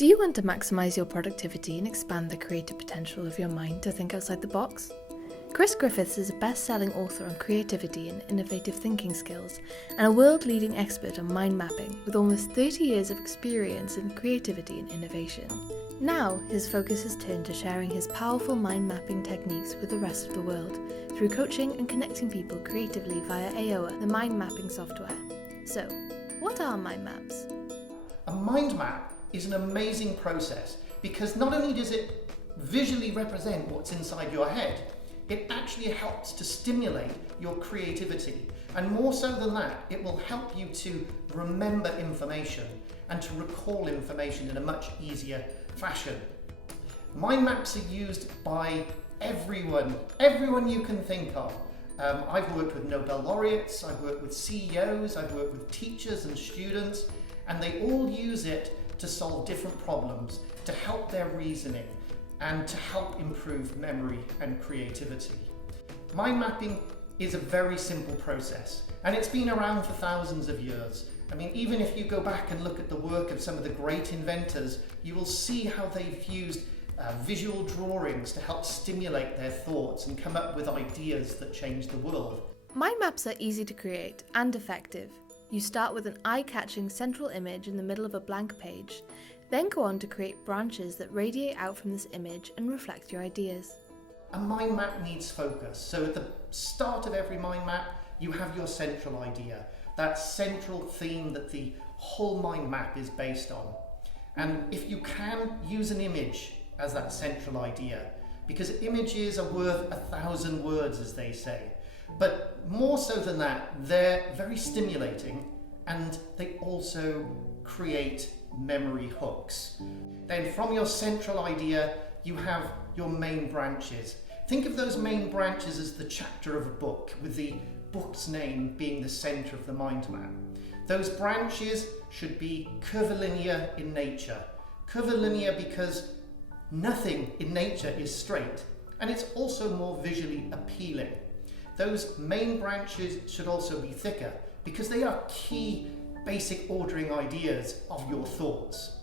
Do you want to maximize your productivity and expand the creative potential of your mind to think outside the box? Chris Griffiths is a best-selling author on creativity and innovative thinking skills, and a world-leading expert on mind mapping with almost 30 years of experience in creativity and innovation. Now, his focus has turned to sharing his powerful mind mapping techniques with the rest of the world through coaching and connecting people creatively via AOA, the mind mapping software. So, what are mind maps? A mind map is an amazing process because not only does it visually represent what's inside your head, it actually helps to stimulate your creativity. And more so than that, it will help you to remember information and to recall information in a much easier fashion. Mind maps are used by everyone you can think of. I've worked with Nobel laureates, I've worked with CEOs, I've worked with teachers and students, and they all use it to solve different problems, to help their reasoning, and to help improve memory and creativity. Mind mapping is a very simple process, and it's been around for thousands of years. I mean, even if you go back and look at the work of some of the great inventors, you will see how they've used visual drawings to help stimulate their thoughts and come up with ideas that change the world. Mind maps are easy to create and effective. You start with an eye-catching central image in the middle of a blank page, then go on to create branches that radiate out from this image and reflect your ideas. A mind map needs focus. So at the start of every mind map, you have your central idea, that central theme that the whole mind map is based on. And if you can, use an image as that central idea, because images are worth 1,000 words, as they say. But more so than that, they're very stimulating and they also create memory hooks. Then from your central idea, you have your main branches. Think of those main branches as the chapter of a book, with the book's name being the center of the mind map. Those branches should be curvilinear in nature. Curvilinear because nothing in nature is straight, and it's also more visually appealing. Those main branches should also be thicker because they are key basic ordering ideas of your thoughts.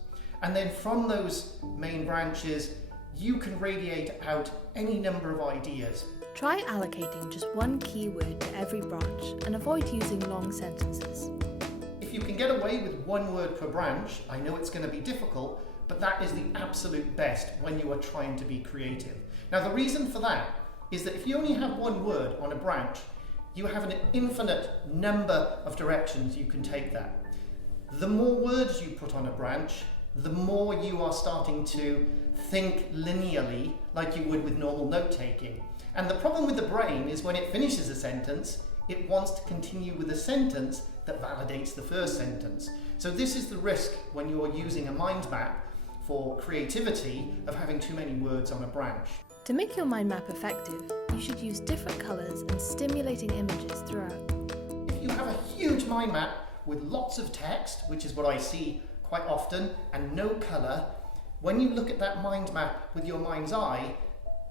And then from those main branches, you can radiate out any number of ideas. Try allocating just one keyword to every branch and avoid using long sentences. If you can get away with one word per branch, I know it's going to be difficult, but that is the absolute best when you are trying to be creative. Now, the reason for that is that if you only have one word on a branch, you have an infinite number of directions you can take that. The more words you put on a branch, the more you are starting to think linearly like you would with normal note-taking. And the problem with the brain is when it finishes a sentence, it wants to continue with a sentence that validates the first sentence. So this is the risk when you're using a mind map for creativity of having too many words on a branch. To make your mind map effective, you should use different colours and stimulating images throughout. If you have a huge mind map with lots of text, which is what I see quite often, and no colour, when you look at that mind map with your mind's eye,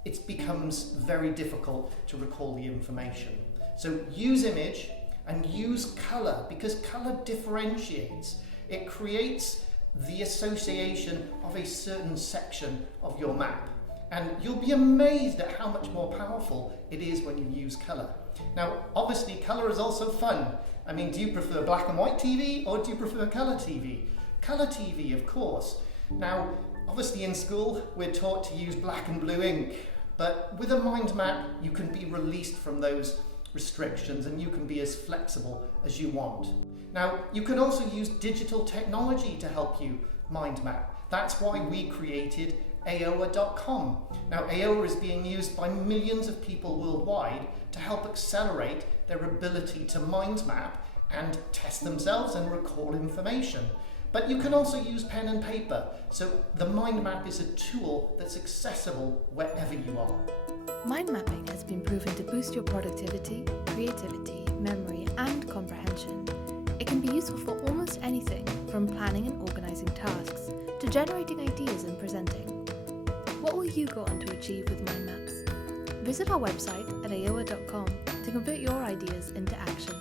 it becomes very difficult to recall the information. So use image and use colour, because colour differentiates. It creates the association of a certain section of your map. And you'll be amazed at how much more powerful it is when you use colour. Now, obviously, colour is also fun. I mean, do you prefer black and white TV or do you prefer colour TV? Colour TV, of course. Now, obviously in school, we're taught to use black and blue ink, but with a mind map, you can be released from those restrictions and you can be as flexible as you want. Now, you can also use digital technology to help you mind map. That's why we created AOA.com. Now, AOA is being used by millions of people worldwide to help accelerate their ability to mind map and test themselves and recall information. But you can also use pen and paper, so the mind map is a tool that's accessible wherever you are. Mind mapping has been proven to boost your productivity, creativity, memory, and comprehension. It can be useful for almost anything, from planning and organising tasks to generating ideas and presenting. What will you go on to achieve with mind maps? Visit our website at aoa.com to convert your ideas into action.